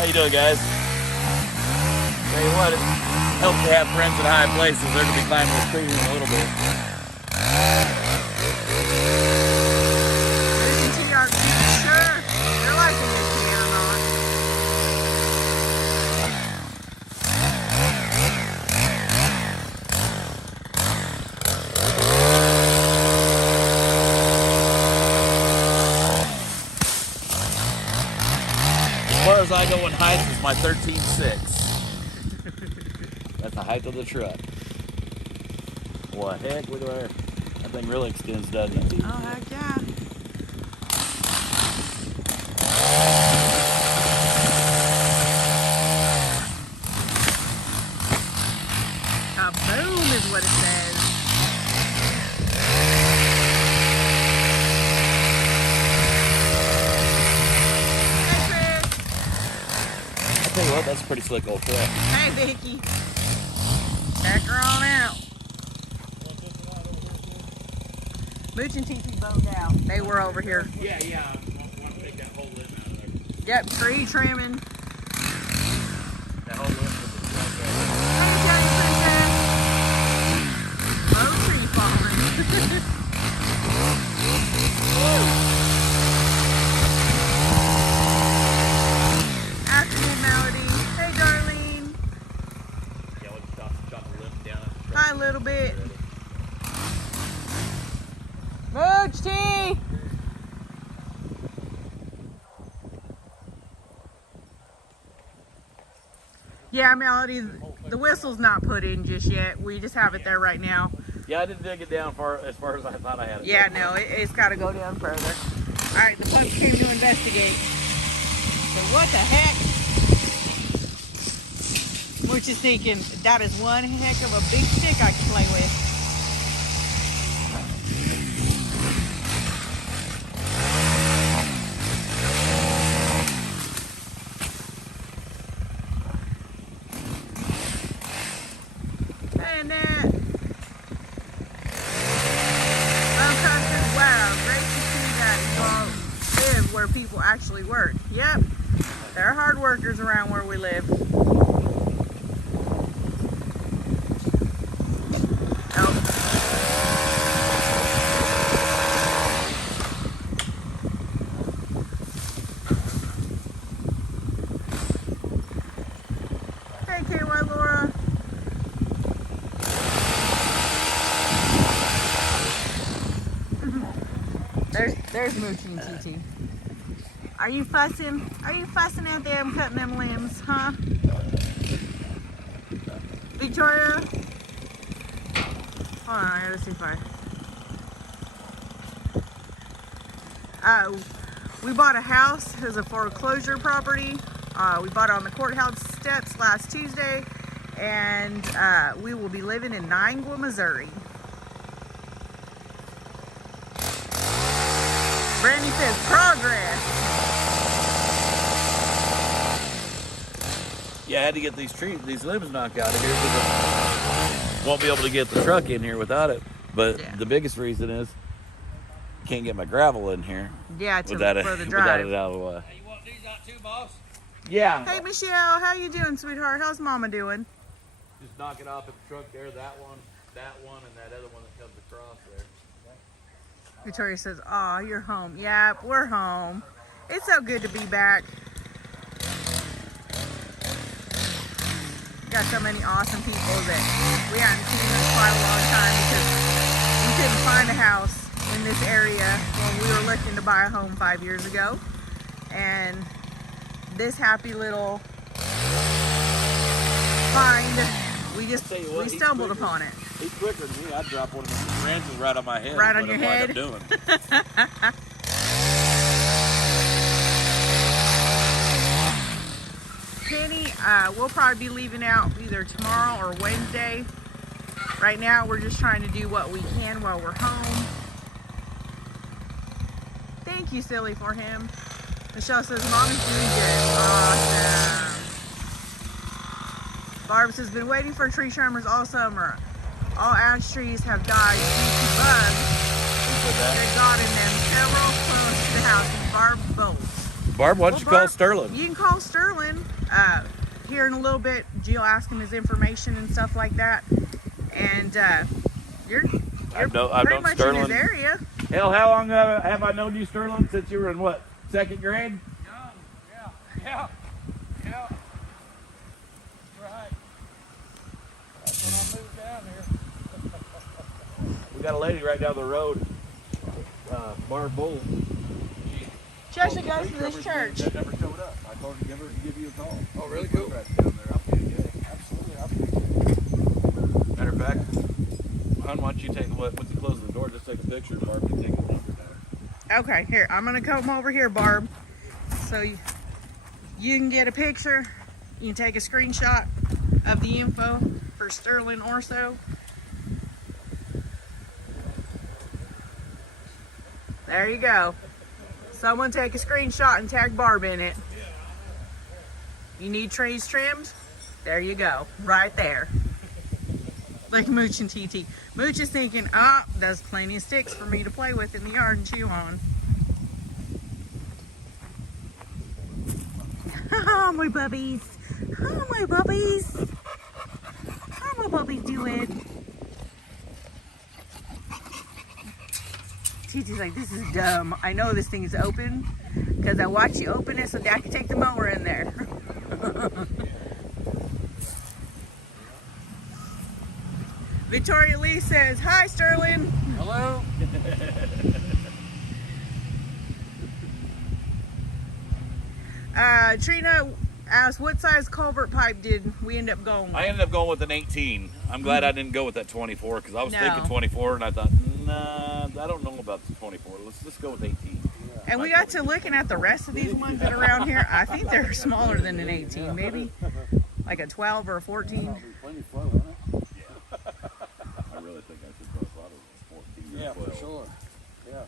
How you doing, guys? Tell you what, it helps to have friends in high places. They're going to be climbing this tree in a little bit. Aren't sure they're liking this here or not. As far as I go in height, is my 13.6. That's the height of the truck. What heck? Look at there. That thing really extends, doesn't it? Oh, heck yeah. Kaboom is what it says. Hey, Chris. I tell you what, that's a pretty slick old truck. Hey, Vicky. Check her on out. Mooch and TT bowed out. They were over here. Yeah. I want to take that whole limb out of there. Yep, tree trimming. That whole limb with the truck Hey, Princess. Oh, tree falling. Afternoon, Melody. Hey, Darlene. Yeah, we'll chop the limb down. Hi, a little bit. Mooch, T. Yeah, Melody, the whistle's not put in just yet. We just have it there right now. Yeah, I didn't dig it down as far as I thought I had it. Yeah, no, it's got to go down further. All right, the punch came to investigate. So what the heck? We're just thinking, that is one heck of a big stick I can play with. And wow, great to see that you all live where people actually work. Yep, there are hard workers around where we live. Oh. Hey, KY Laura. There's Moochie and TT. Are you fussing? Are you fussing out there and cutting them limbs, huh? Victoria? Hold on, I gotta see if we bought a house as a foreclosure property. We bought it on the courthouse steps last Tuesday, and we will be living in Niangua, Missouri. Brandy says progress. Yeah, I had to get these limbs knocked out of here because I won't be able to get the truck in here without it. But yeah. The biggest reason is can't get my gravel in here. Yeah, for the drive. Without it out of the way. Hey, you want these out too, boss? Yeah. Hey, Michelle, how you doing, sweetheart? How's Mama doing? Just knock it off at the truck there. That one, and that other one that comes across there. Victoria says, "Aw, you're home." Yeah, we're home. It's so good to be back. Got so many awesome people that we haven't seen in quite a long time because we couldn't find a house in this area when we were looking to buy a home 5 years ago. And this happy little find, we stumbled upon it. He's quicker than me. I'd drop one of the branches right on my head. Right on your head? Doing. Penny, we'll probably be leaving out either tomorrow or Wednesday. Right now, we're just trying to do what we can while we're home. Thank you, Silly, for him. Michelle says, Mommy's doing good. Awesome. Barb says, been waiting for tree trimmers all summer. All ash trees have died due to bugs that got in them several close to the house. Barb bolts. Barb, why don't you call Barb, Sterling? You can call Sterling. Here in a little bit, Jill ask him his information and stuff like that. And you're I've pretty known much Sterling. in his area. Hell, how long have I known you, Sterling? Since you were in what, 2nd grade? Yeah. That's right. That's when I moved down here. We got a lady right down the road, Barb Bull. She actually goes to this church. That never showed up. I told her to give you a call. Oh, really? Cool. Down there. Absolutely. Matter of fact, hon, why don't you take once you close the door, just take a picture and Barb can take a number down. Okay, here, I'm gonna come over here, Barb. So you can get a picture, you can take a screenshot of the info for Sterling Orso. There you go. Someone take a screenshot and tag Barb in it. You need trees trimmed? There you go, right there. Like Mooch and TT. Mooch is thinking, there's plenty of sticks for me to play with in the yard and chew on. Oh, my bubbies. Oh, my bubbies. How my bubbies doing? TT's like, this is dumb. I know this thing is open because I watch you open it so Dad can take the mower in there. Victoria Lee says, hi, Sterling. Hello. Trina asked, what size culvert pipe did we end up going with? I ended up going with an 18. I'm glad I didn't go with that 24 because I was thinking 24 and I thought, nah, I don't know about the 24. Let's just go with 18. And we got to looking at the rest of these ones that are around here. I think they're smaller than an 18, maybe like a 12 or a 14. Plenty flow, isn't it? I really think I should throw a lot of 14 or 12. Yeah, for sure. Yeah.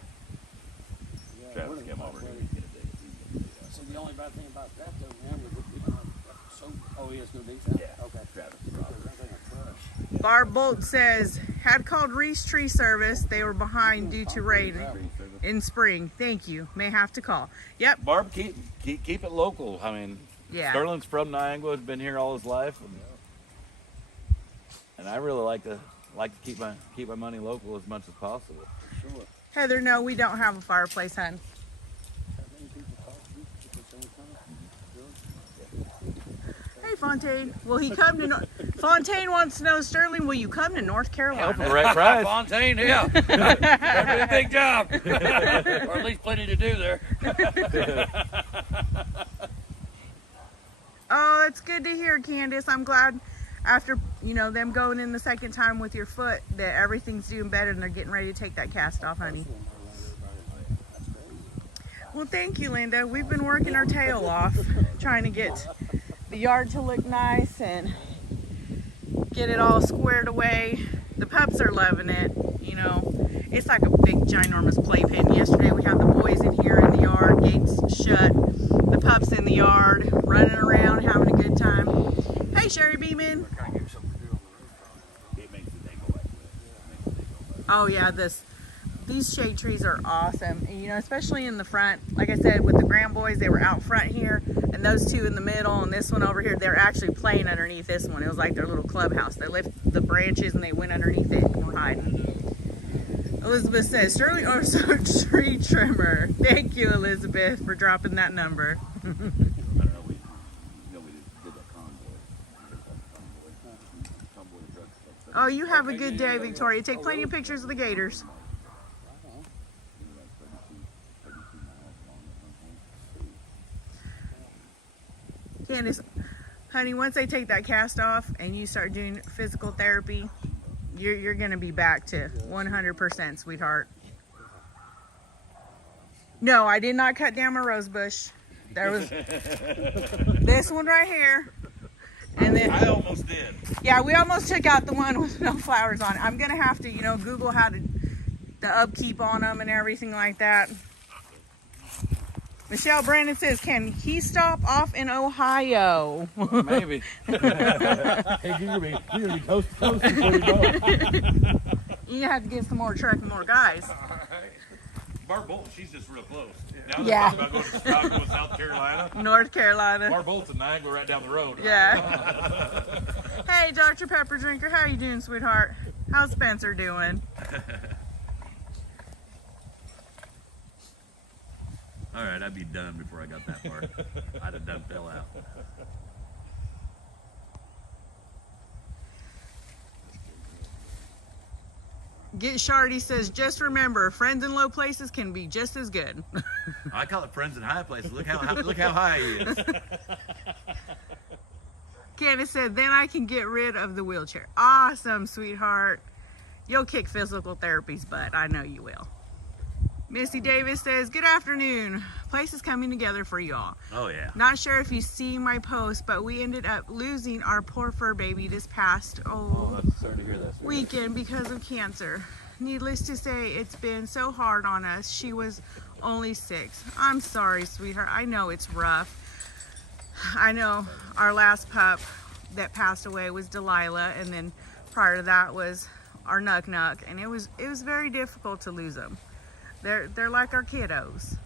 Travis came over here and get a day. So the only bad thing about that though, man, it's gonna be. Yeah. Okay. Travis. Barb Bolt says, had called Reese Tree Service. They were behind due to rain in spring. Thank you. May have to call. Yep. Barb, keep it local. I mean, Yeah. Sterling's from Niangua, has been here all his life, and I really like to keep my money local as much as possible. Sure. Heather, no, we don't have a fireplace, hun. Hey, Fontaine. Will he come to Fontaine wants to know, Sterling, will you come to North Carolina? For the right price. Fontaine, yeah. That'd be a big job. Or at least plenty to do there. Oh, it's good to hear, Candace. I'm glad after, them going in the second time with your foot that everything's doing better and they're getting ready to take that cast off, honey. Well, thank you, Linda. We've been working our tail off trying to get the yard to look nice and get it all squared away. The pups are loving it. It's like a big ginormous playpen. Yesterday we had the boys in here in the yard, gates shut, the pups in the yard, running around, having a good time. Hey, Sherry Beeman. Oh yeah, these shade trees are awesome. And, especially in the front. Like I said, with the grand boys, they were out front here, and those two in the middle, and this one over here, they're actually playing underneath this one. It was like their little clubhouse. They lifted the branches and they went underneath it and were hiding. Elizabeth says, Sterling Orso tree trimmer. Thank you, Elizabeth, for dropping that number. Oh, you have a good day, Victoria. Take plenty of pictures of the gators. Candace, honey, once they take that cast off and you start doing physical therapy, you're going to be back to 100%, sweetheart. No, I did not cut down my rose bush. There was this one right here. And then I almost did. Yeah, we almost took out the one with no flowers on it. I'm going to have to, Google how to the upkeep on them and everything like that. Michelle Brandon says, can he stop off in Ohio? Maybe. Hey, you're gonna be coast to coast before you go. You have to get some more truck and more guys. Barbolt, she's just real close. Now Yeah. they're talking about going to Chicago and South Carolina. North Carolina. Barbolt's in Niangua right down the road. Yeah. Hey, Dr. Pepper Drinker, how you doing, sweetheart? How's Spencer doing? All right, I'd be done before I got that far. I'd have done fell out. Get Shardy says, just remember, friends in low places can be just as good. I call it friends in high places. Look how high he is. Candace said, then I can get rid of the wheelchair. Awesome, sweetheart. You'll kick physical therapy's butt. I know you will. Missy Davis says, good afternoon. Place is coming together for y'all. Oh yeah. Not sure if you see my post, but we ended up losing our poor fur baby this past I'm sorry to hear that. weekend because of cancer. Needless to say, it's been so hard on us. She was only 6. I'm sorry, sweetheart. I know it's rough. I know our last pup that passed away was Delilah, and then prior to that was our Nuck Nuck, and it was very difficult to lose them. They're like our kiddos.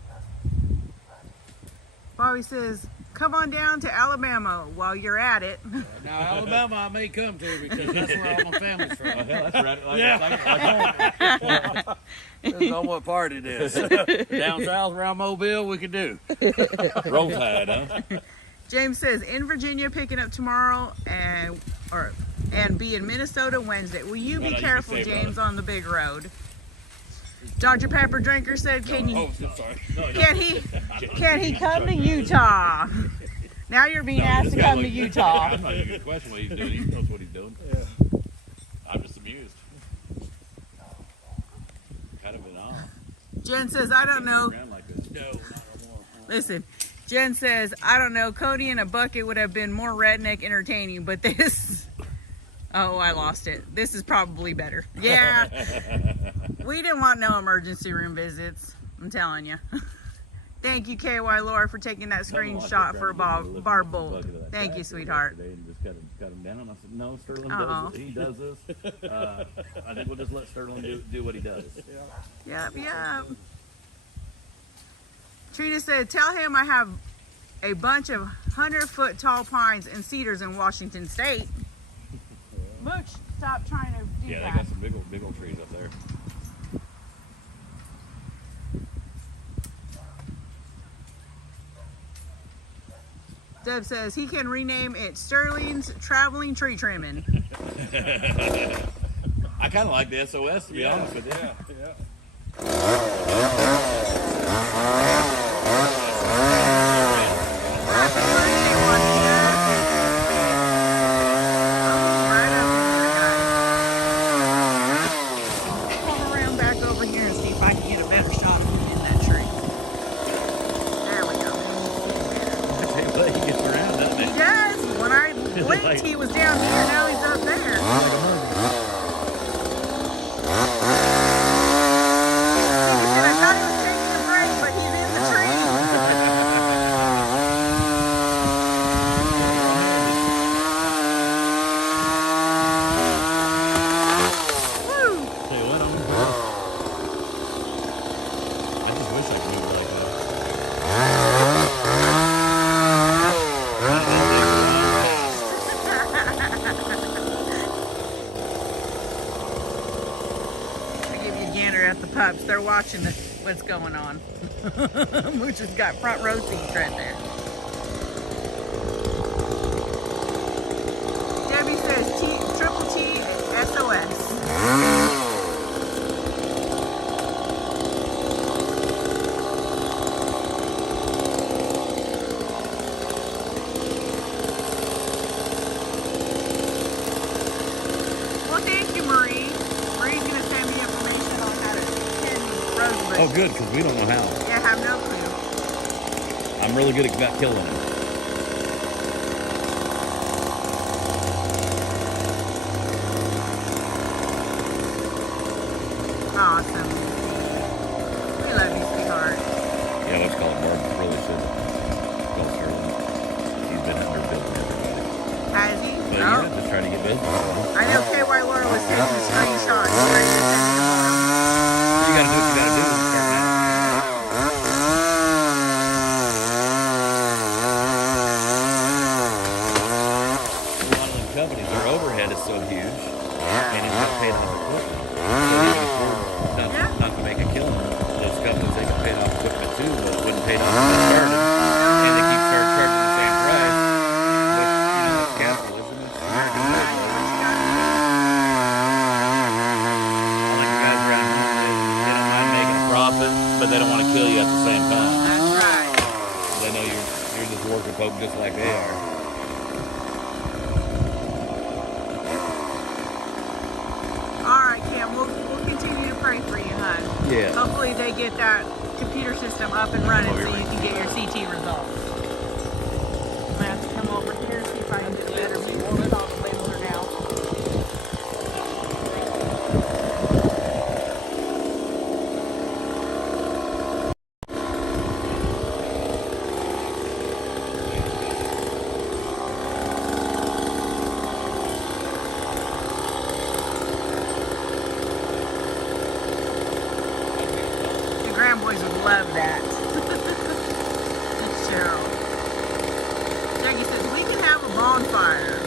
Bobby says, come on down to Alabama while you're at it. Now, Alabama I may come to because that's where all my family's from. That's right. Yeah. Depends on what part it is. Down south around Mobile, we could do. Roll Tide, huh? James says, in Virginia picking up tomorrow and be in Minnesota Wednesday. Will you be careful, James, on the big road? Dr. Pepper Drinker said, can he come to Utah? Now you're being asked to come to Utah. That's not a good question what he's doing. He knows what he's doing. Yeah. I'm just amused. Kind of an awe. Jen says, I don't know. Around like this. No, not no more. Listen, Jen says, I don't know. Cody in a bucket would have been more redneck entertaining, but this... Oh, I lost it. This is probably better. Yeah. We didn't want no emergency room visits. I'm telling you. Thank you, KY Laura, for taking that screenshot for Barb Bolt. Thank you, sweetheart. And just cut him down. I said, no, Sterling Uh-oh. does this. He does this. I think we'll just let Sterling do what he does. Yep. Trina said, tell him I have a bunch of 100-foot tall pines and cedars in Washington State. Butch, stop trying to do Yeah, that. they got some big old trees up there. Deb says he can rename it Sterling's Traveling Tree Trimming. I kind of like the SOS, to be honest with you. Yeah. Come around back over here and see if I can get a better shot of him in that tree. There we go. He gets around, doesn't He does. When I blinked, he was down here. Now he's up there. And I thought he was taking a break, but he's in the tree. Woo! Tell you what, I just wish I could move like I give you a gander at the pups. They're watching what's going on. Mooch has got front row seats right there. Debbie says triple T SOS. Well, thank you, Marie. Marie's going to send me information on how to tend rosebush. Oh, good, because we don't know how. Yeah, I have no clue. I'm really good about killing them. Awesome. We love you, sweetheart. Yeah, let's call it Barb. Really should call Sterling. He's been out there building everybody. Has he? But No. yeah, just try to get busy. I know KY Laura was taking screenshots. Ready to send me tomorrow. You gotta do what you gotta do. Start now. shed is so huge, and he's got paid off equipment. So he can afford not to make a killing. Those companies, they can pay off equipment too, but it wouldn't pay off when they started. And they keep charging the same price, which, it's capitalism. It's American made. I like the guys around here, they don't mind making a profit, but they don't want to kill you at the same time. That's right. They know you're just working folk just like they are. All right, Cam, we'll continue to pray for you, hon. Yeah. Hopefully they get that computer system up and running so you can get your CT results. I'm gonna have to come over here and see if I can get a better view of all the laser now. The Grand Boys would love that. Cheryl. Jackie says, we can have a bonfire.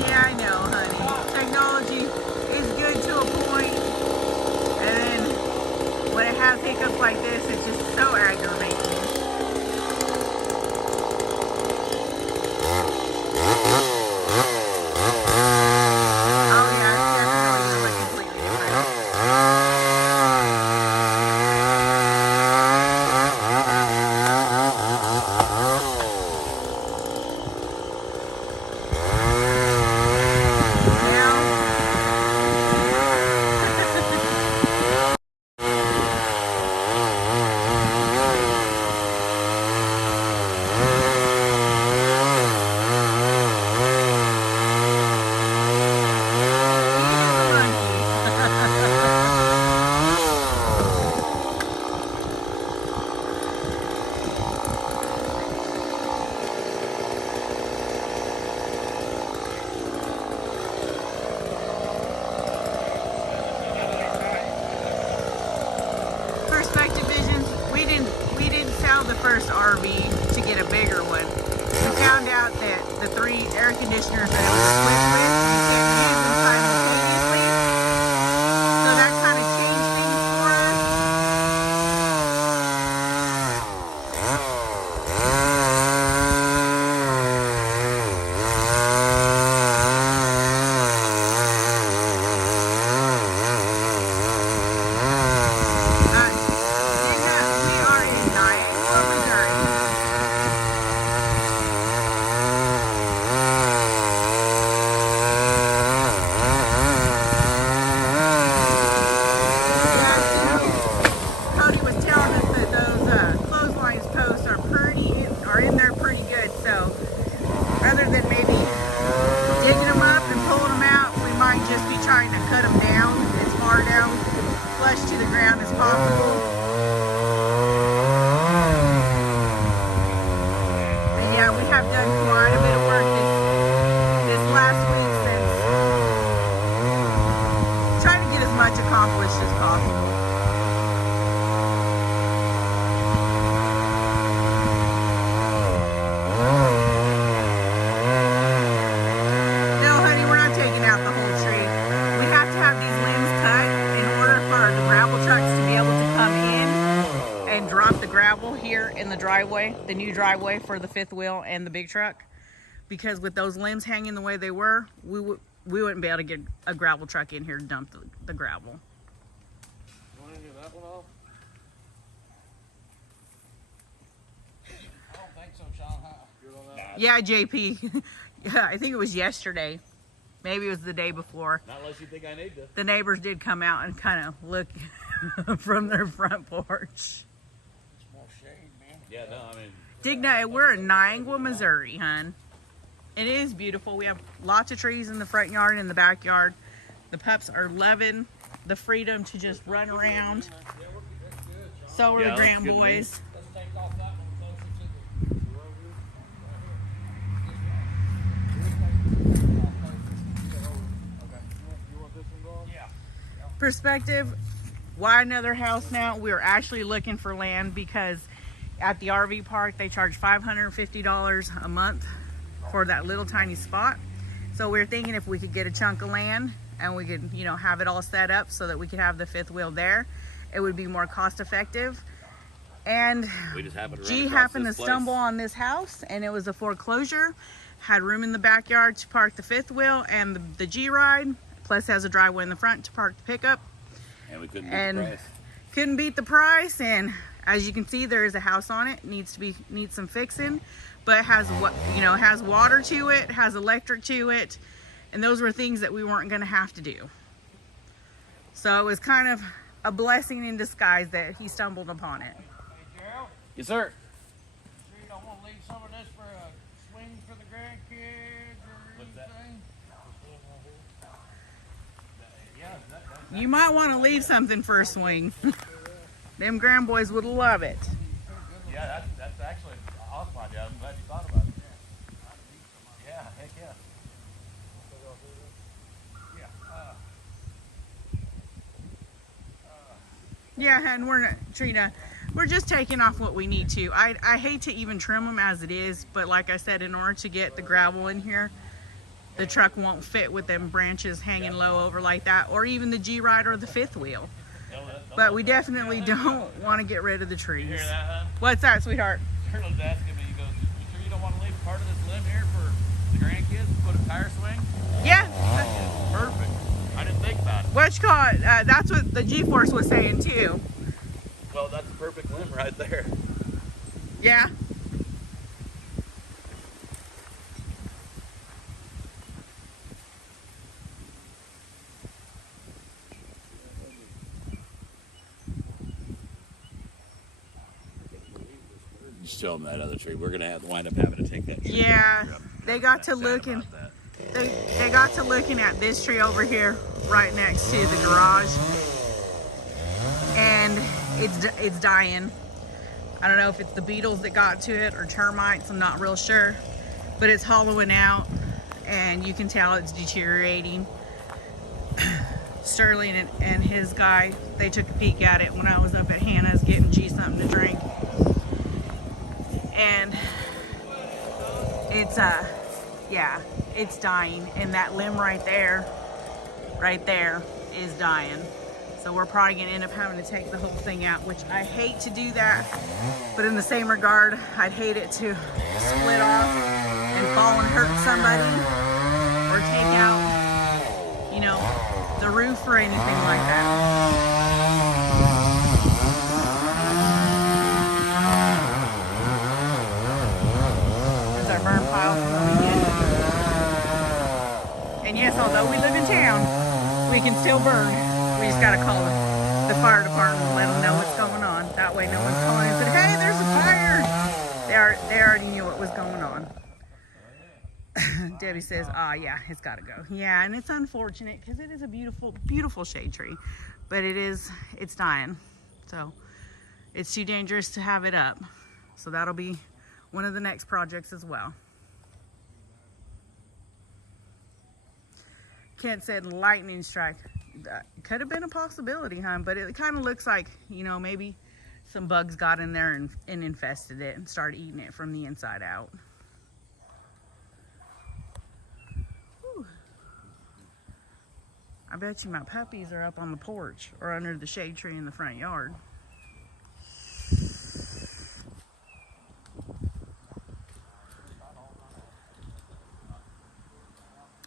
Yeah, I know, honey. Technology is good to a point, and then when it has hiccups like this, it's just so aggravating. Oh yeah, it's definitely gonna look completely different. Perspective Visions, we didn't sell the first RV to get a bigger one. We found out that the 3 air conditioners that it was equipped with, you can't use them simultaneously. So that kind of changed things for us. We are in Niangua, Missouri. Cody was telling us that those clotheslines posts are in there pretty good. So rather than maybe digging them up and pulling them out, we might just be trying to cut them down as far down flush to the ground as possible. But yeah, we have done quite a bit of work this last week since trying to get as much accomplished as possible. No, honey, we're not taking out the whole tree. We have to have these limbs cut in order for the gravel trucks to be able to come in and drop the gravel here in the driveway, the new driveway for the fifth wheel and the big truck. Because with those limbs hanging the way they were, we wouldn't be able to get a gravel truck in here to dump the gravel. Want to do that one off? I don't think so, Sean. You're on that? Yeah, JP. Yeah, I think it was yesterday. Maybe it was the day before. Not unless you think I need to. The neighbors did come out and kind of look from their front porch. It's more shade, man. Yeah, no, I mean. Digna, we're in Niangua, Missouri, hun. It is beautiful. We have lots of trees in the front yard and in the backyard. The pups are loving the freedom to just run around. So are the grand boys. Let's take off that one closer to the... Perspective, Why another house now? We're actually looking for land because at the RV park they charge $550 a month for that little tiny spot. So we're thinking if we could get a chunk of land and we could, you know, have it all set up so that we could have the fifth wheel there, it would be more cost effective. And We just happened to, G happened to stumble on this house, and it was a foreclosure. Had room in the backyard to park the fifth wheel and the G ride, plus has a driveway in the front to park the pickup. and we couldn't beat the price. Couldn't beat the price, and as you can see, there is a house on it. Needs some fixing, but has what, you know, has water to it, has electric to it, and those were things that we weren't going to have to do. So it was kind of a blessing in disguise that he stumbled upon it. Hey, Gerald, Yes, sir. sure you don't want to leave some of this for a swing for the grandkids or What's that? anything? You might want to leave something for a swing. Them grandboys would love it. Yeah, that's actually an awesome idea. I'm glad you thought about it. Yeah, heck yeah. Yeah, and we're not, Trina, we're just taking off what we need to. I hate to even trim them as it is, but like I said, in order to get the gravel in here, the truck won't fit with them branches hanging low over like that, or even the G-Ride or the fifth wheel. But we definitely don't want to get rid of the trees. You hear that, huh? What's that, sweetheart? Turtle's asking me, he goes, you sure you don't want to leave part of this limb here for the grandkids, put a tire swing? Yeah, Perfect. I didn't think about it. what you call it? That's what the G-Force was saying too. Well, that's a perfect limb right there. Yeah. Just show them that other tree. We're gonna have to wind up having to take that tree. Yeah, down. they got to Sad looking. about that. They got to looking at this tree over here, right next to the garage, and it's dying. I don't know if it's the beetles that got to it or termites. I'm not real sure, but it's hollowing out, and you can tell it's deteriorating. Sterling and his guy, they took a peek at it when I was up at Hannah's getting G something to drink, and it's yeah, it's dying, and that limb right there is dying. So we're probably gonna end up having to take the whole thing out, which I hate to do that, but in the same regard, I'd hate it to split off and fall and hurt somebody, or take out, you know, the roof or anything like that. There's our burn pile from the weekend. And yes, although we live in town, we can still burn. We just gotta call the fire department and let them know what's going on. That way no one's calling and said, hey, there's a fire. They already knew what was going on. Debbie says, yeah, it's gotta go. Yeah, and it's unfortunate because it is a beautiful, beautiful shade tree, but it's dying. So it's too dangerous to have it up. So that'll be one of the next projects as well. Kent said lightning strike. That could have been a possibility, huh? But it kind of looks like, you know, maybe some bugs got in there and infested it and started eating it from the inside out. Whew. I bet you my puppies are up on the porch or under the shade tree in the front yard.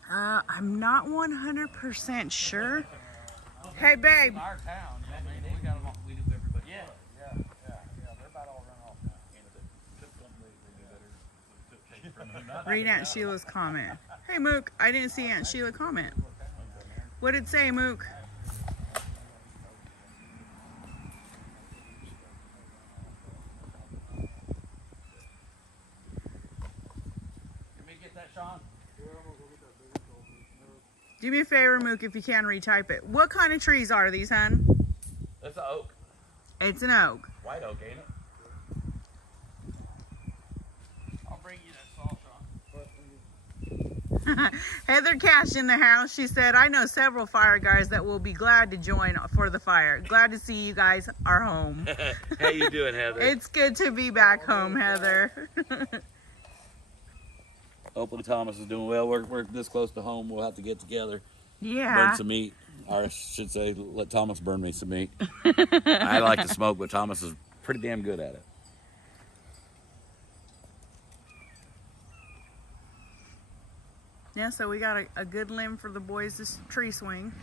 I'm not 100% sure. Hey, babe. Our town, I mean, we got them all, we do everybody. Yeah. They're about all run off now. Read Aunt Sheila's comment. Hey, Mook, I didn't see Aunt Sheila comment. What did it say, Mook? Can we get that, Sean? Do me a favor, Mook, if you can retype it. What kind of trees are these, hun? That's an oak. It's an oak. White oak, ain't it? I'll bring you that saw, Sean. Heather Cash in the house. She said, I know several fire guys that will be glad to join for the fire. Glad to see you guys are home. How you doing, Heather? It's good to be back home, Heather. Hopefully Thomas is doing well. We're this close to home. We'll have to get together, Yeah. burn some meat. Or I should say, let Thomas burn me some meat. I like to smoke, but Thomas is pretty damn good at it. Yeah, so we got a good limb for the boys to tree swing.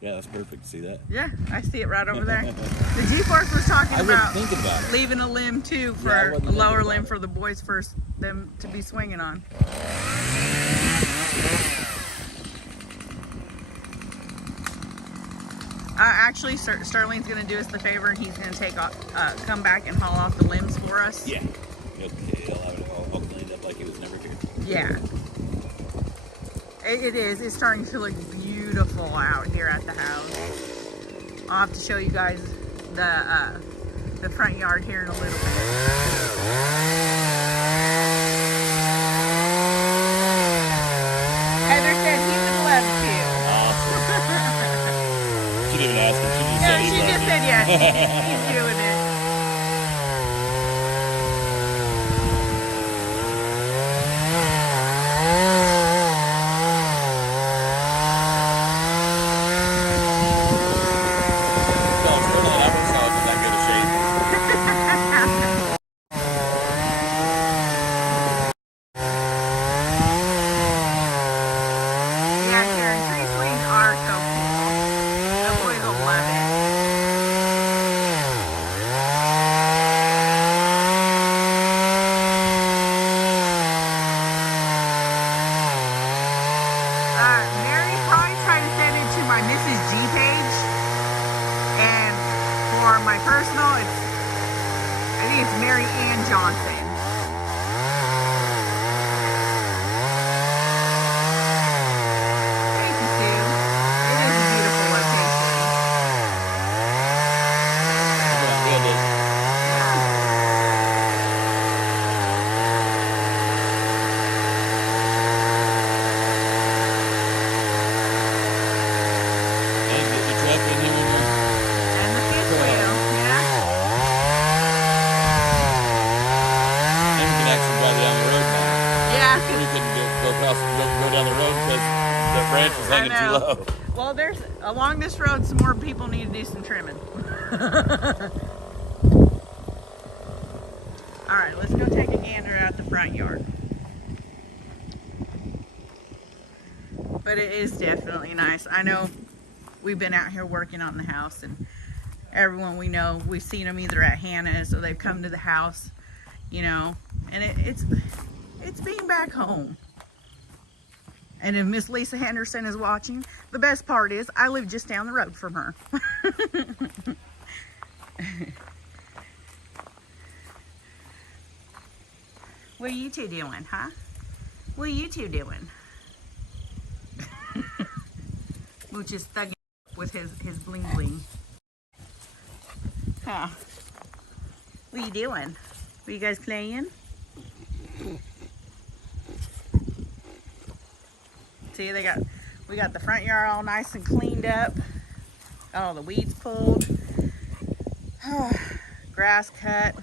Yeah, that's perfect. See that? Yeah, I see it right over there. The G-Force was talking I wasn't about thinking about it. leaving a limb too for Yeah, I a wasn't thinking lower about limb it. for the boys first, them to be swinging on. Actually, Sterling's going to do us the favor, and he's going to take off, come back and haul off the limbs for us. Yeah. He'll have it all cleaned up like he was never here. Yeah. It is. It's starting to look beautiful out here at the house. I'll have to show you guys the front yard here in a little bit. Heather said he would love to. Awesome. She didn't ask him. She just No, said he she loved just it. said yes. He's doing it. No, Sterling, I was not in that good a shape. Yeah, Karen, tree swings are so cool. The boys will love it. Mary probably tried to send it to my Mrs. G page, and for my personal, I think it's Mary Ann Johnson. Thank you, Sue. It is a beautiful location. And get the truck in here. And the fifth wheel, yeah. And we can actually drive down the road now. Yeah. We couldn't go down the road because the branch was hanging too know. low. Well, there's along this road, some more people need to do some trimming. All right, let's go take a gander at the front yard. But it is definitely nice. I know we've been out here working on the house, and everyone we know, we've seen them either at Hannah's or they've come to the house, you know, and it's being back home. And if Miss Lisa Henderson is watching, the best part is I live just down the road from her. What are you two doing, huh? What are you two doing? Mooch is thugging with his bling bling. Huh. What are you doing? Are you guys playing? See, we got the front yard all nice and cleaned up. Got all the weeds pulled. Grass cut.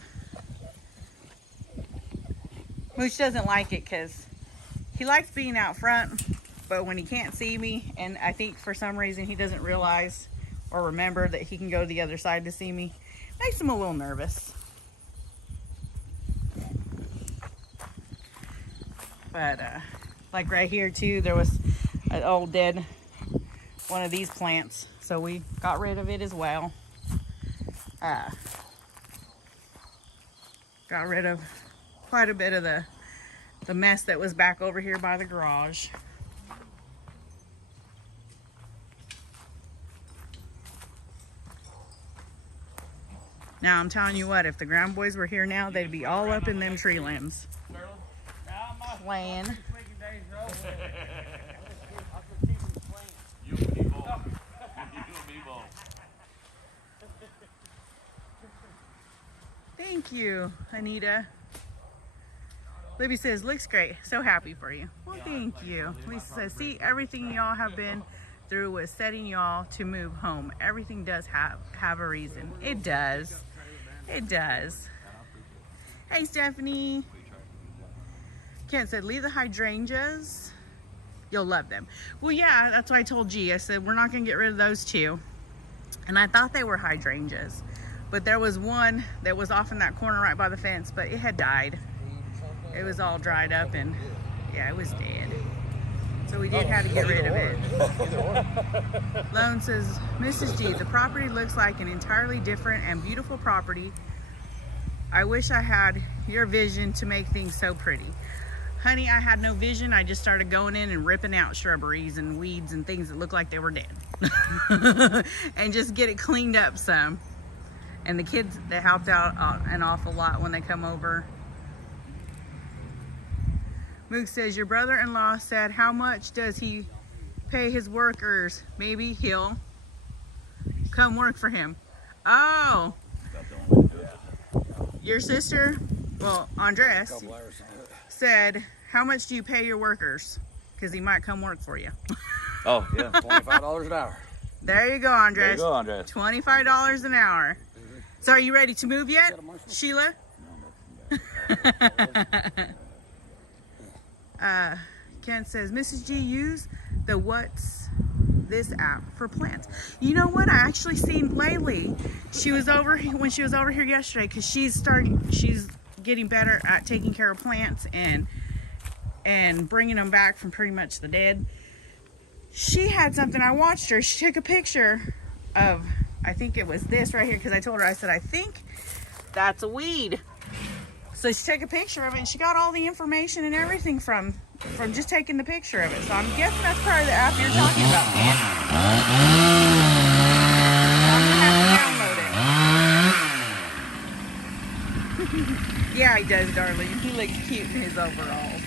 Mooch doesn't like it because he likes being out front, but when he can't see me, and I think for some reason he doesn't realize or remember that he can go to the other side to see me, makes him a little nervous. But like right here too, there was an old dead one of these plants, so we got rid of it as well. Got rid of quite a bit of the mess that was back over here by the garage. Now I'm telling you what, if the ground boys were here now, they'd be all up in them tree limbs. Playing. You and me both. You and me both. Thank you, Anita. Libby says, looks great. So happy for you. Well, thank you. Lisa says, see, everything y'all have been through was setting y'all to move home. Everything does have a reason. It does. It does. Hey, Stephanie. Kent said, leave the hydrangeas. You'll love them. Well, yeah, that's what I told G. I said, we're not going to get rid of those two. And I thought they were hydrangeas. But there was one that was off in that corner right by the fence, but it had died. It was all dried up and, yeah, it was dead. So we did have to get rid of it. Lone says, Mrs. G, the property looks like an entirely different and beautiful property. I wish I had your vision to make things so pretty. Honey, I had no vision. I just started going in and ripping out shrubberies and weeds and things that looked like they were dead. And just get it cleaned up some. And the kids, they helped out an awful lot when they come over. Mook says, your brother-in-law said, how much does he pay his workers? Maybe he'll come work for him. Oh, your sister, well, Andres, said, how much do you pay your workers? Because he might come work for you. Oh, yeah. $25 an hour. There you go, Andres. There you go, Andres. $25 an hour. So are you ready to move yet, Sheila? Ken says, Mrs. G, use the What's This app for plants. You know what? I actually seen Laylee. She was over when she was over here yesterday because she's getting better at taking care of plants and bringing them back from pretty much the dead. She had something. I watched her. She took a picture of, I think it was this right here, because I told her, I said, I think that's a weed. So she took a picture of it and she got all the information and everything from just taking the picture of it. So I'm guessing that's probably the app you're talking about, man. I'm gonna have to download it. Yeah, he does, darling. He looks cute in his overalls.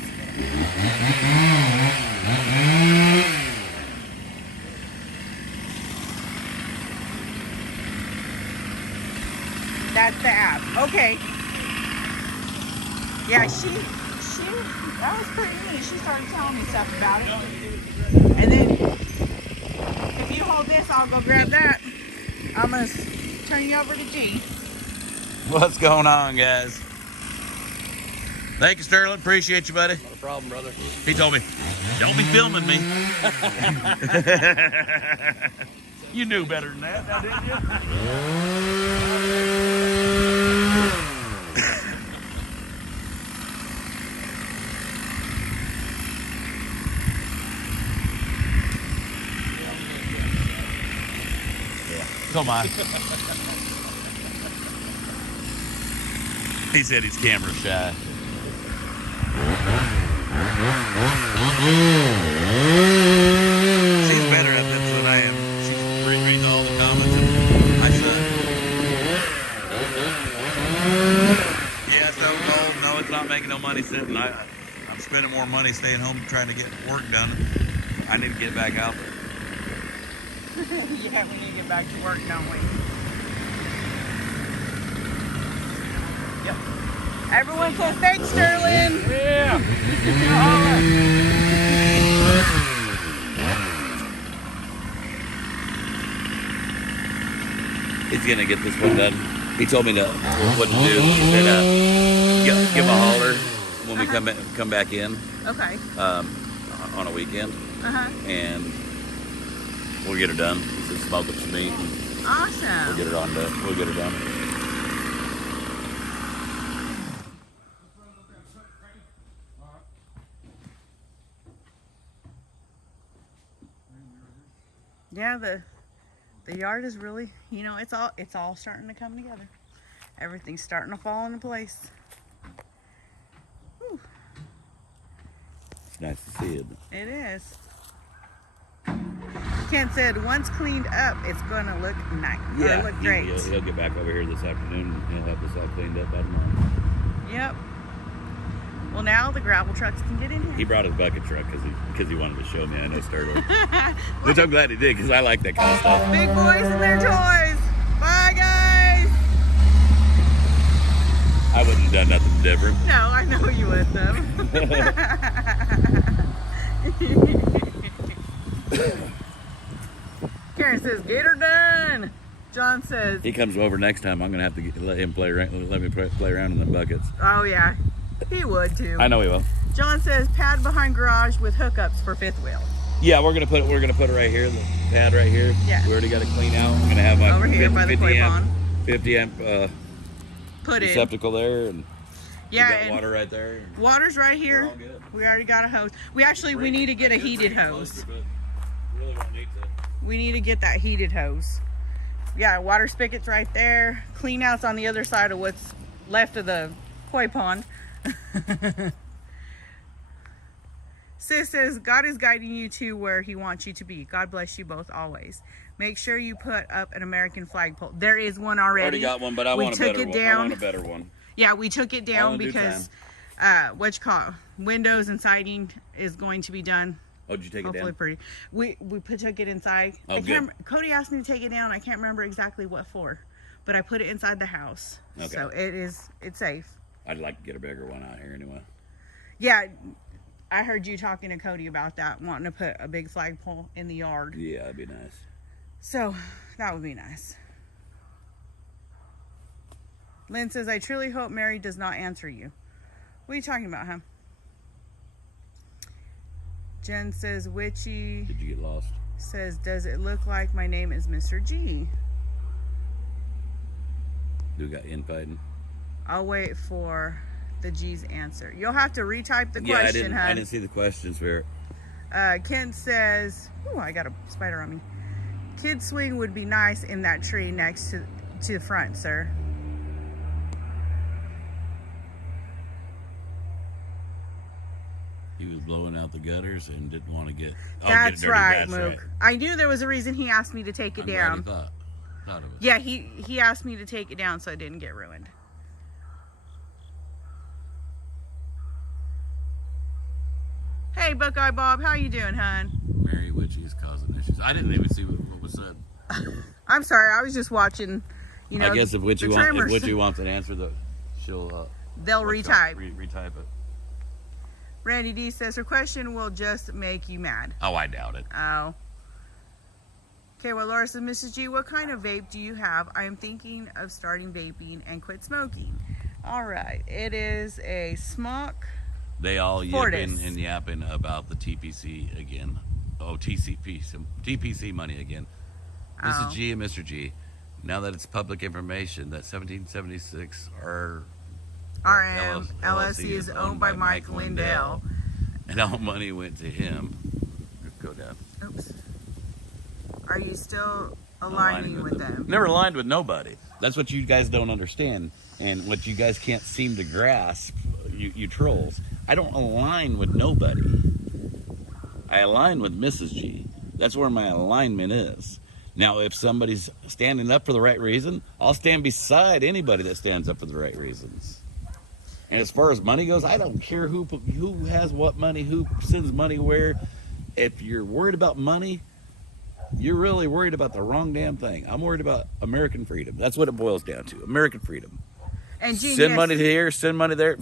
That's the app. Okay. Yeah, that was pretty neat. She started telling me stuff about it. And then, if you hold this, I'll go grab that. I'm going to turn you over to G. What's going on, guys? Thank you, Sterling. Appreciate you, buddy. Not a problem, brother. He told me, don't be filming me. You knew better than that, now didn't you? Come on. He said he's camera shy. She's better at this than I am. She's reading all the comments and I suck. Yeah, so no, it's not making no money sitting. I'm spending more money staying home trying to get work done. I need to get back out there. Yeah, we need to get back to work, don't we? Yep. Everyone says thanks, Sterling. Yeah. He's gonna get this one done. He told me what to do. He said, give a holler when we come back in. Okay. On a weekend, and we'll get her done. Just smoke up some meat. And Awesome. we'll get it on. We'll get her done. Yeah, the yard is really, it's all starting to come together. Everything's starting to fall into place. Whew. It's nice to see it. It is. Ken said once cleaned up, it's going to look nice. Yeah, look great. He'll get back over here this afternoon and he'll have this all cleaned up by tomorrow. Yep. Well, now the gravel trucks can get in here. He brought his bucket truck because he wanted to show me. I know Sterling. Which I'm glad he did because I like that kind of stuff. Big boys and their toys. Bye, guys. I wouldn't have done nothing different. No, I know you would though. Karen says, "Get her done." John says, He comes over next time. I'm gonna have to let him play around. Let me play around in the buckets. "Oh yeah, he would too." I know he will. John says, "Pad behind garage with hookups for fifth wheel." Yeah, we're gonna put it right here. The pad right here. Yeah. We already got it cleaned out. I'm gonna have my Over here by the 50 koi amp, pond. 50 amp Put in. receptacle there, and Yeah, we got and water right there. water's right We're here. all good. We already got a hose. We need to get a heated hose. Really won't need to. We need to get that heated hose. Yeah, water spigot's right there. Clean out's on the other side of what's left of the koi pond. Sis says, God is guiding you to where he wants you to be. God bless you both always. Make sure you put up an American flagpole. There is one already. Already got one, but I We want a took better it one. I down. want a better one. Yeah, we took it down in due because windows and siding is going to be done. Oh, did you take Hopefully it down? pretty. We took it inside. Oh, I good. can't, Cody asked me to take it down. I can't remember exactly what for, but I put it inside the house. Okay. So it's safe. I'd like to get a bigger one out here anyway. Yeah, I heard you talking to Cody about that, wanting to put a big flagpole in the yard. Yeah, that'd be nice. So that would be nice. Lynn says, I truly hope Mary does not answer you. What are you talking about, huh? Jen says, Witchy Did you get lost? says, does it look like my name is Mr. G? Do we got infighting? I'll wait for the G's answer. You'll have to retype the Yeah, question, I huh? didn't see the question, Spirit. Kent says, oh, I got a spider on me. Kid swing would be nice in that tree next to the front, sir. He was blowing out the gutters and didn't want to get. That's get dirty. right, That's Mook. right. I knew there was a reason he asked me to take it I'm glad down. he thought of it. Yeah, he asked me to take it down so it didn't get ruined. Hey, Buckeye Bob, how you doing, hon? Mary Witchy is causing issues. I didn't even see what was said. I'm sorry, I was just watching. You know, I guess if Witchy the wants, trimmers. wants an answer, she'll They'll retype. Retype it. Randy D says her question will just make you mad. Oh, I doubt it. Oh. Okay, well, Laura says, Mrs. G, what kind of vape do you have? I am thinking of starting vaping and quit smoking. All right, it is a smock. They all Fortis. yipping and yapping about the TPC again. Oh, TPC money again. Oh. Mrs. G and Mr. G, now that it's public information that 1776 RM LLC is owned by Mike Lindell. And all money went to him. Go down. Oops. Are you still aligning with them? Never aligned with nobody. That's what you guys don't understand, and what you guys can't seem to grasp, you trolls. I don't align with nobody. I align with Mrs. G. That's where my alignment is. Now, if somebody's standing up for the right reason, I'll stand beside anybody that stands up for the right reasons. And as far as money goes, I don't care who has what money, who sends money where. If you're worried about money, you're really worried about the wrong damn thing. I'm worried about American freedom. That's what it boils down to. American freedom. And Gene, Send yes, money here, send money there.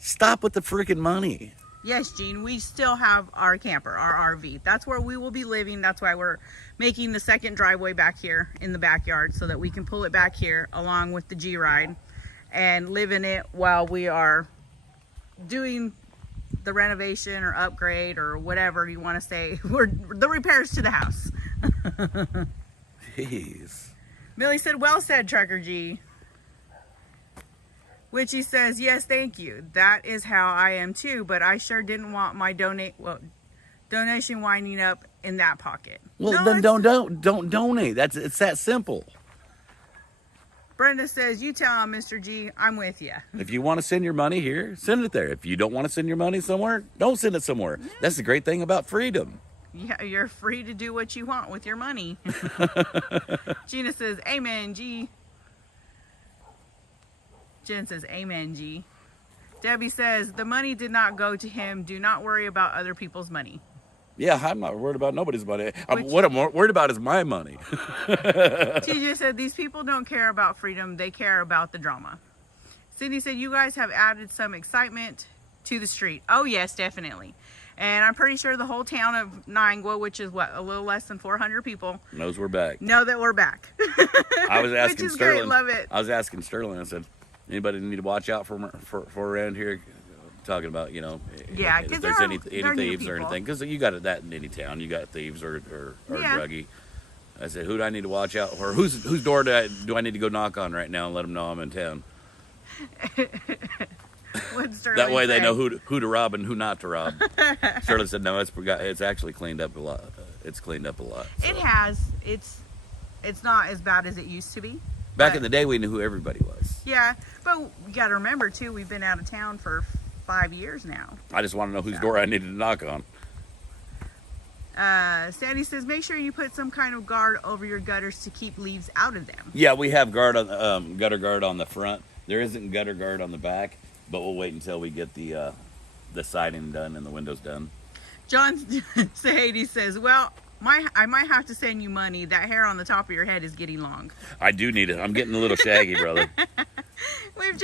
Stop with the freaking money. yes, Gene, we still have our camper, our RV. That's where we will be living. That's why we're making the second driveway back here in the backyard so that we can pull it back here along with the G ride and live in it while we are doing the renovation or upgrade or whatever you want to say. We're the repairs to the house. Jeez. Millie said, well said, Trucker G. Witchy says, yes, thank you. That is how I am too, but I sure didn't want my donation winding up in that pocket. Well, No, then it's- don't donate. It's that simple. Brenda says, you tell him, Mr. G, I'm with you. If you want to send your money here, send it there. If you don't want to send your money somewhere, don't send it somewhere. That's the great thing about freedom. Yeah, you're free to do what you want with your money. Gina says, amen, G. Jen says, amen, G. Debbie says, the money did not go to him. Do not worry about other people's money. Yeah, I'm not worried about nobody's money. What I'm worried about is my money. TJ said, these people don't care about freedom. They care about the drama. Cindy said, you guys have added some excitement to the street. Oh, yes, definitely. And I'm pretty sure the whole town of Niangua, which is what, a little less than 400 people, knows we're back. know that we're back. I was asking Which is Sterling. great. Love it. I was asking Sterling. I said, anybody need to watch out for around here? Talking about, you know, Yeah, if 'cause there's they're any new thieves or people. anything, because you got that in any town. You got thieves or Yeah. druggie. I said, who do I need to watch out for? Whose door do I need to go knock on right now and let them know I'm in town? What'd Sterling That way they say? know who to rob and who not to rob. Sterling said, no, it's actually cleaned up a lot. It's cleaned up a lot. So. It has. It's not as bad as it used to be. Back but- in the day, we knew who everybody was. Yeah, but you got to remember too, we've been out of town for 5 years now. I just want to know whose door I needed to knock on. Sandy says, make sure you put some kind of guard over your gutters to keep leaves out of them. Yeah, we have gutter guard on the front. There isn't gutter guard on the back, but we'll wait until we get the siding done and the windows done. John Sahady says, well, I might have to send you money. That hair on the top of your head is getting long. I do need it. I'm getting a little shaggy, brother.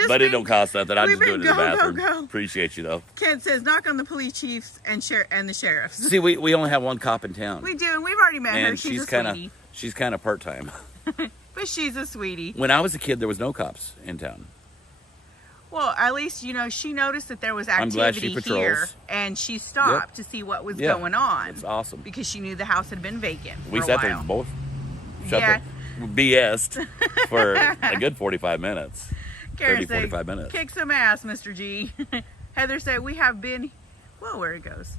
But it don't cost nothing. I we've just do it in been the bathroom. go. Appreciate you though. Kent says, knock on the police chiefs and the sheriffs. See, we only have one cop in town, We do, and we've already met her. and She's a kind sweetie. of part time. But she's a sweetie. When I was a kid, there was no cops in town. Well, at least, you know, she noticed that there was I'm glad activity she patrols. here, and she stopped to see what was going on. It's awesome. Because she knew the house had been vacant We for a sat there while. and both Yeah. BS'd for a good 45 minutes. Karen 30, said, 45 minutes. kick some ass, Mr. G. Heather said, we have been, well, where it goes.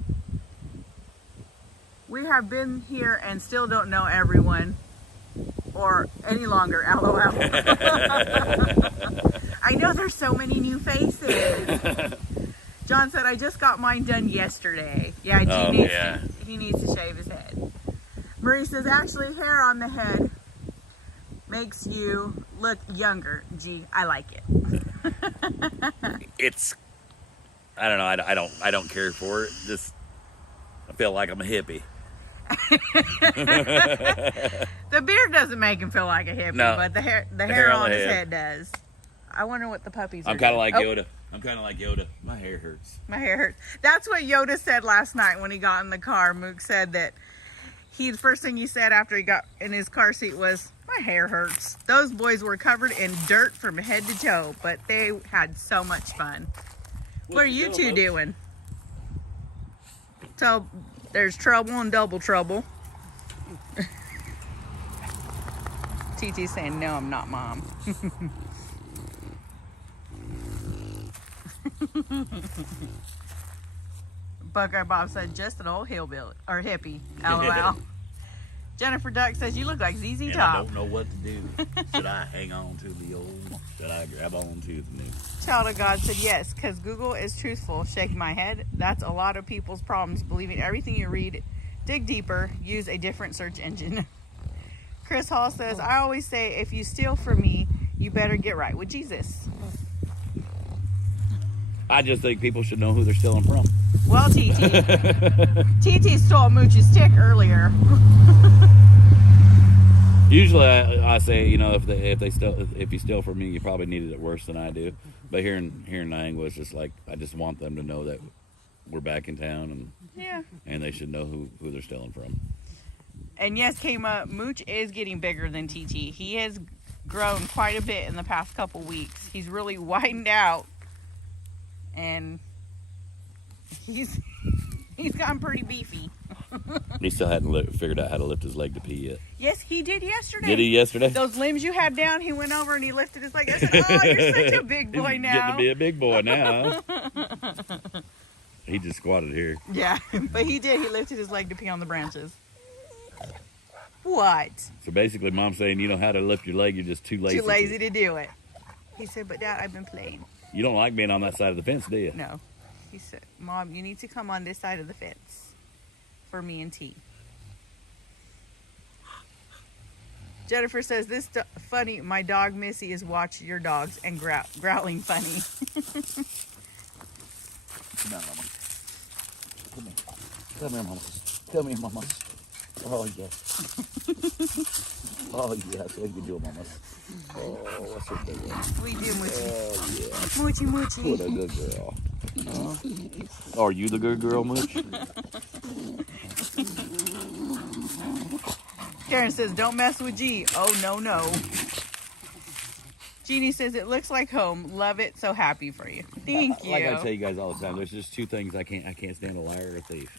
We have been here and still don't know everyone or any longer, LOL. I know there's so many new faces. John said, I just got mine done yesterday. Yeah, he needs to shave his head. Marie says, actually, hair on the head makes you look younger. Gee, I like it. It's, I don't know. I don't care for it. Just, I feel like I'm a hippie. The beard doesn't make him feel like a hippie, No. but the hair on his head does. I wonder what the puppies are I'm kind of like doing. Yoda. I'm kind of like Yoda. My hair hurts. My hair hurts. That's what Yoda said last night when he got in the car. Mook said that the first thing he said after he got in his car seat was, my hair hurts. Those boys were covered in dirt from head to toe, but they had so much fun. What are you two doing? So there's trouble and double trouble. TT's saying, no, I'm not, Mom. Buckeye Bob said, just an old hillbilly or hippie. LOL. Jennifer Duck says, you look like ZZ And I Top. don't know what to do. Should I hang on to the old? Should I grab on to the new? Child of God said, yes, because Google is truthful. Shaking my head. That's a lot of people's problems, believing everything you read. Dig deeper. Use a different search engine. Chris Hall says, I always say, if you steal from me, you better get right with Jesus. I just think people should know who they're stealing from. Well, TT. TT stole Mooch's stick earlier. Usually, I say, you know, if you steal from me, you probably needed it worse than I do. But here in Niangua, it's just like I just want them to know that we're back in town, and they should know who they're stealing from. And yes, Mooch is getting bigger than TT. He has grown quite a bit in the past couple weeks. He's really widened out, and he's gotten pretty beefy. He still hadn't figured out how to lift his leg to pee yet. Yes, he did yesterday. Did he yesterday? Those limbs you had down, he went over and he lifted his leg. I said, oh, you're such a big boy He's now. getting to be a big boy now. He just squatted here. Yeah, but he did. He lifted his leg to pee on the branches. What? So basically, Mom's saying you know how to lift your leg, you're just too lazy. Too lazy to do it. He said, but Dad, I've been playing. You don't like being on that side of the fence, do you? No. He said, Mom, you need to come on this side of the fence for me and T. Jennifer says, this funny, my dog Missy is watching your dogs and growling funny. Come on, Mama. Come here. Come here, Mama. Come here, Mama. Oh, yes. Oh, yes. What you do, Mama? Oh, what's her big one? We do, Moochie. Oh, yeah. Moochie, What Moochie. a good girl. Huh? Oh, are you the good girl, Mooch? Karen says, don't mess with G. Oh, no, no. Jeannie says, it looks like home. Love it. So happy for you. Thank you. Like I tell you guys all the time, there's just two things I can't stand: a liar or a thief.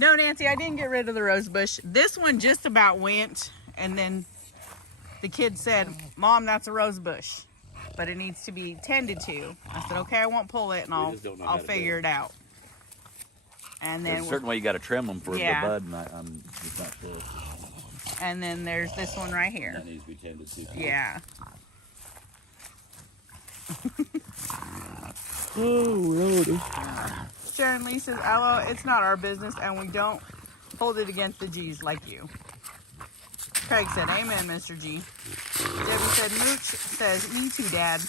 No, Nancy, I didn't get rid of the rose bush. This one just about went, and then the kid said, Mom, that's a rose bush, but it needs to be tended to. I said, okay, I won't pull it, and We just don't know how I'll to figure do it out. And There's then a certain way you got to trim them for Yeah. the bud, and I'm just not sure. and then there's this one right here. That needs to be tended to. Yeah. Oh, really? Sharon Lee says, "Hello, it's not our business, and we don't hold it against the G's like you." Craig said, "Amen, Mr. G." Debbie said, "Mooch says, me too, Dad."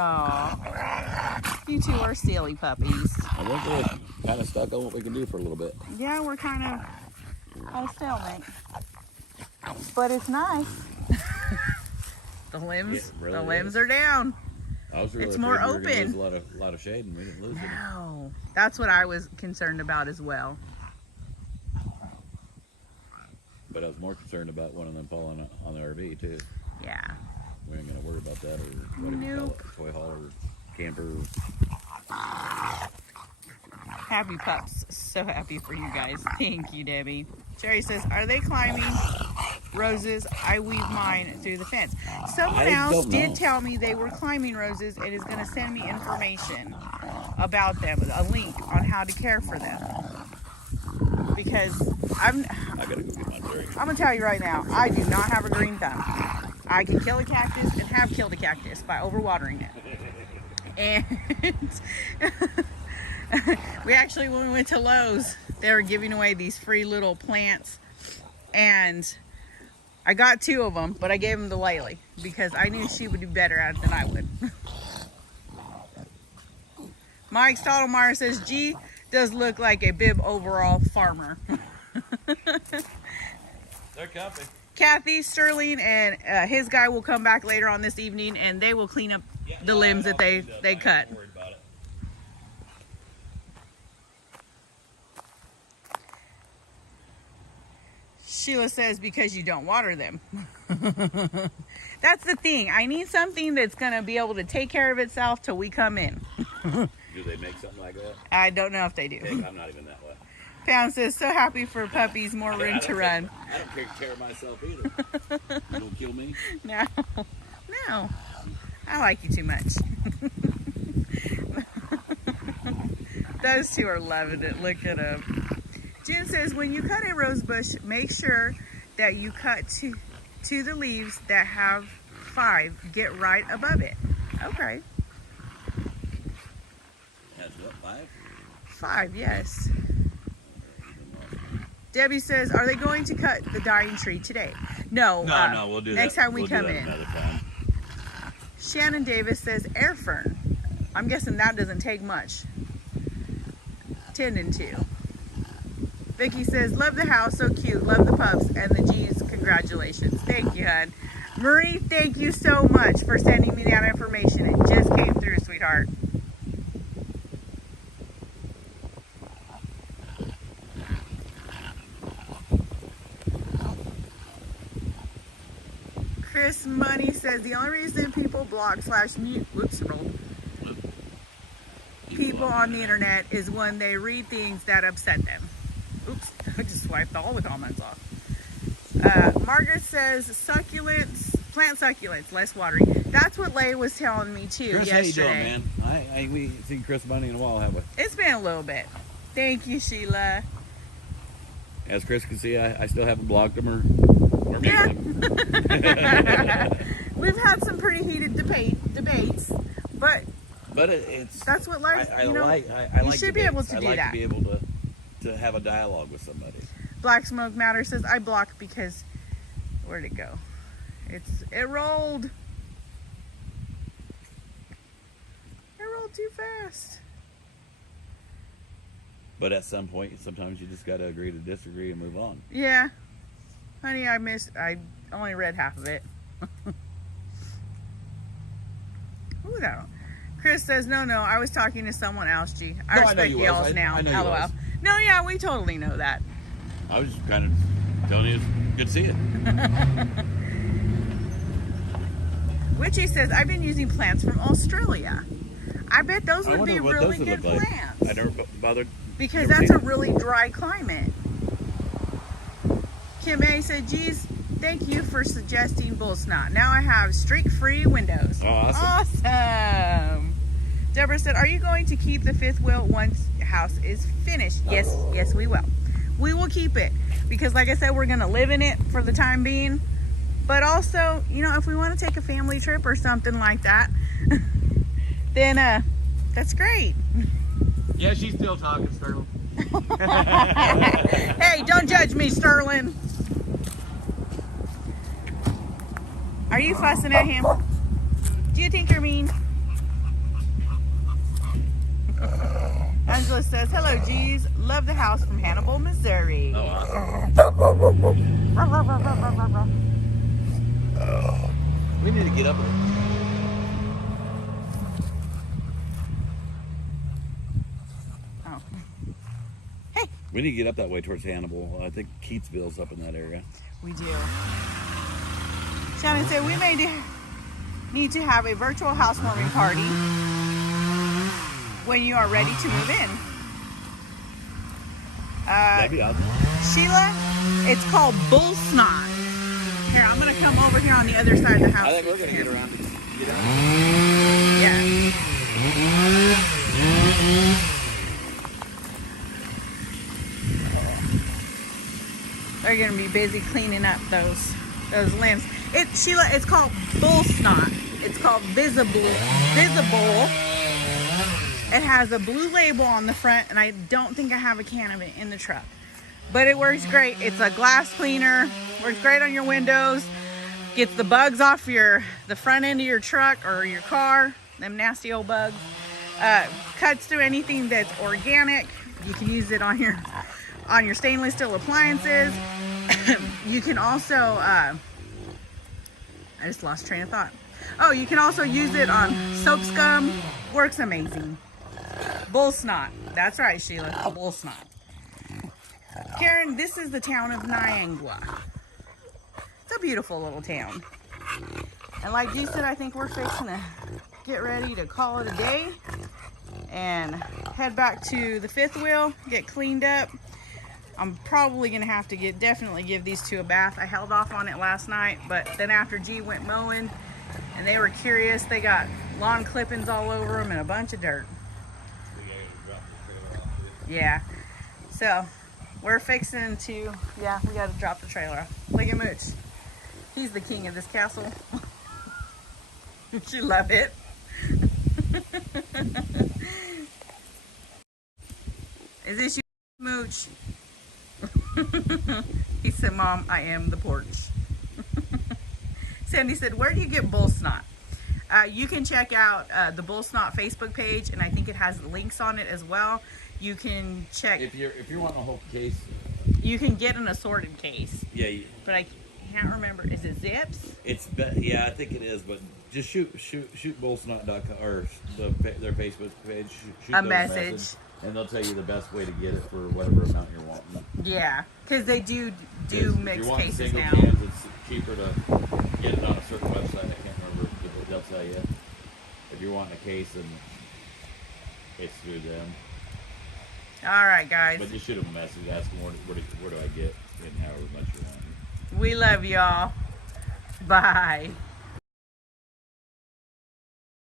Oh, you two are silly puppies. I think we're kind of stuck on what we can do for a little bit. Yeah, we're kind of at a stalemate, but it's nice. The limbs, It really the limbs is. are down. I was really It's more afraid we were gonna open. lose a lot of shade, and we didn't lose it. No, that's what I was concerned about as well. But I was more concerned about one of them falling on the RV too. Yeah. We ain't gonna worry about that, or whatever you call it, toy hauler, camper. Happy pups. So happy for you guys. Thank you, Debbie. Jerry says, are they climbing roses? I weave mine through the fence. Someone I else don't did know. tell me they were climbing roses and is going to send me information about them, a link on how to care for them. Because I gotta go get my Jerry. I'm going to tell you right now, I do not have a green thumb. I can kill a cactus and have killed a cactus by overwatering it. And we actually, when we went to Lowe's, they were giving away these free little plants, and I got 2 of them, but I gave them to Laylee because I knew she would do better at it than I would. Mike Stottlemyre says, G does look like a bib overall farmer. They're comfy. Kathy, Sterling, and his guy will come back later on this evening, and they will clean up the limbs that they cut. Worried about it. Sheila says, because you don't water them. That's the thing. I need something that's going to be able to take care of itself till we come in. Do they make something like that? I don't know if they do. Heck, I'm not even that way. Pound says, so happy for puppies, more room to run. I don't take care of myself either. You don't kill me. No, no. I like you too much. Those two are loving it. Look at them. Jen says, when you cut a rose bush, make sure that you cut to the leaves that have 5. Get right above it. Okay. That's what, 5? 5, yes. Debbie says, are they going to cut the dying tree today? No. No, we'll do next that. time we We'll come do that in. another time. Shannon Davis says, air fern. I'm guessing that doesn't take much tending to. Vicky says, love the house, so cute. Love the pups and the G's. Congratulations. Thank you, hon. Marie, thank you so much for sending me that information. It just came through, sweetheart. Chris Money says, the only reason people block/mute people on the internet is when they read things that upset them. Oops, I just swiped all the comments off. Margaret says, succulents, plant succulents, less watering. That's what Leigh was telling me too Chris, yesterday. how you doing, man? We ain't seen Chris Money in a while, have we? It's been a little bit. Thank you, Sheila. As Chris can see, I still haven't blocked him or Yeah. anything. We've had some pretty heated debates, but it's that's what life, I you know, like you should be able debates. to do I like that. to be able to have a dialogue with somebody. Black Smoke Matter says, I block because, where'd it go? It rolled. too fast. But at some point, sometimes you just got to agree to disagree and move on. Yeah. Honey, I only read half of it. Ooh, that. Chris says, no, I was talking to someone else, G. I respect y'all's now. I know you LOL. was. No, yeah, we totally know that. I was just kind of telling you, it's good to see you. Witchy says, I've been using plants from Australia. I bet those I would wonder be what really those would good look like. plants. I never bothered. Because never that's a seen really dry climate. Kim A said, geez, thank you for suggesting bull snot. Now I have streak-free windows. Oh, awesome. Awesome. Deborah said, are you going to keep the fifth wheel once house is finished? Yes, we will. We will keep it. Because like I said, we're going to live in it for the time being. But also, you know, if we want to take a family trip or something like that, then that's great. Yeah, she's still talking, Sterling. Hey, don't judge me, Sterling. Are you fussing at him? Do you think you're mean? Angela says, hello, G's. Love the house from Hannibal, Missouri. Oh, awesome. We need to get up there. Oh. We need to get up that way towards Hannibal. I think Keatsville's up in that area. We do. Shannon said, we may need to have a virtual housewarming party when you are ready to move in. That'd be awesome. Sheila, it's called bull snot. Here, I'm going to come over here on the other side of the house. I think we're going to get around to get out. Yeah. They're going to be busy cleaning up those limbs. Sheila, it's called bull snot. It's called visible. It has a blue label on the front, and I don't think I have a can of it in the truck. But it works great. It's a glass cleaner. Works great on your windows. Gets the bugs off the front end of your truck or your car. Them nasty old bugs. Cuts through anything that's organic. You can use it on your stainless steel appliances. You can also, I just lost train of thought. Oh, you can also use it on soap scum. Works amazing. Bull snot. That's right, Sheila. Bull snot. Karen, this is the town of Niangua. It's a beautiful little town. And like G said, I think we're fixing to get ready to call it a day and head back to the fifth wheel, get cleaned up. I'm probably gonna have to definitely give these two a bath. I held off on it last night, but then after G went mowing and they were curious, they got lawn clippings all over them and a bunch of dirt. Yeah, so we're fixing to, we gotta drop the trailer off. Look at Mooch. He's the king of this castle. You love it. Is this you, Mooch? He said, Mom, I am the porch. Sandy said, where do you get bull snot? You can check out the Bull Snot Facebook page, and I think it has links on it as well. You can check. If you're wanting a whole case, you can get an assorted case. Yeah. But I can't remember. Is it Zips? Yeah, I think it is. But just shoot bullsnot.com or their Facebook page. Shoot a message, and they'll tell you the best way to get it for whatever amount you're wanting. Yeah, because they do mix cases now. Cans, it's cheaper to get it on a certain website. I can't remember. They'll tell you if you're wanting a case, and it's through them. All right, guys. But just shoot them a message, ask them where do I get, and however much you want. We love y'all. Bye.